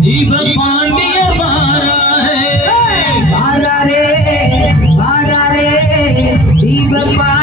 पांडिया बारा है। बारा रे बारा रे दीप पांडिया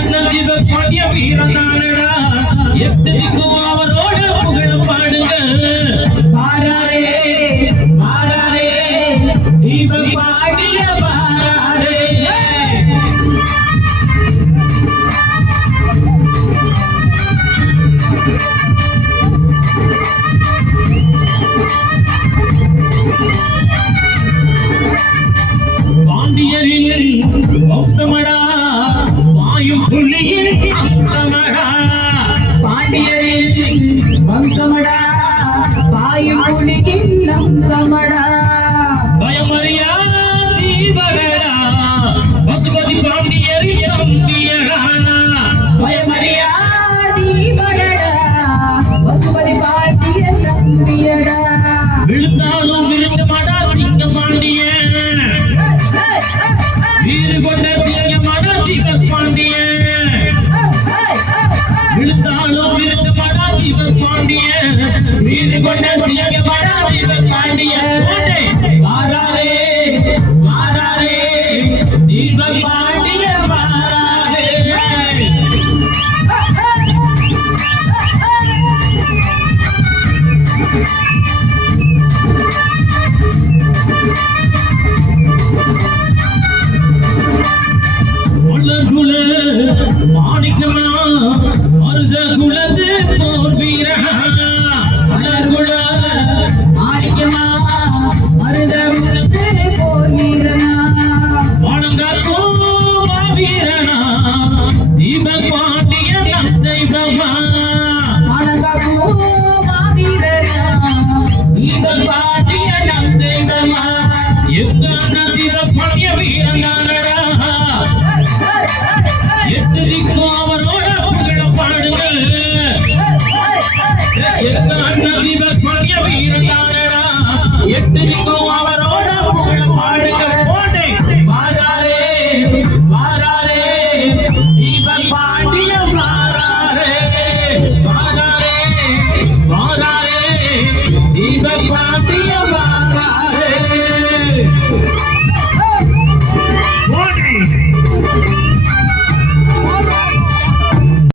எங்க அண்ணன் தீப பாண்டிய வீரனானடா வம்சமடா Thank you.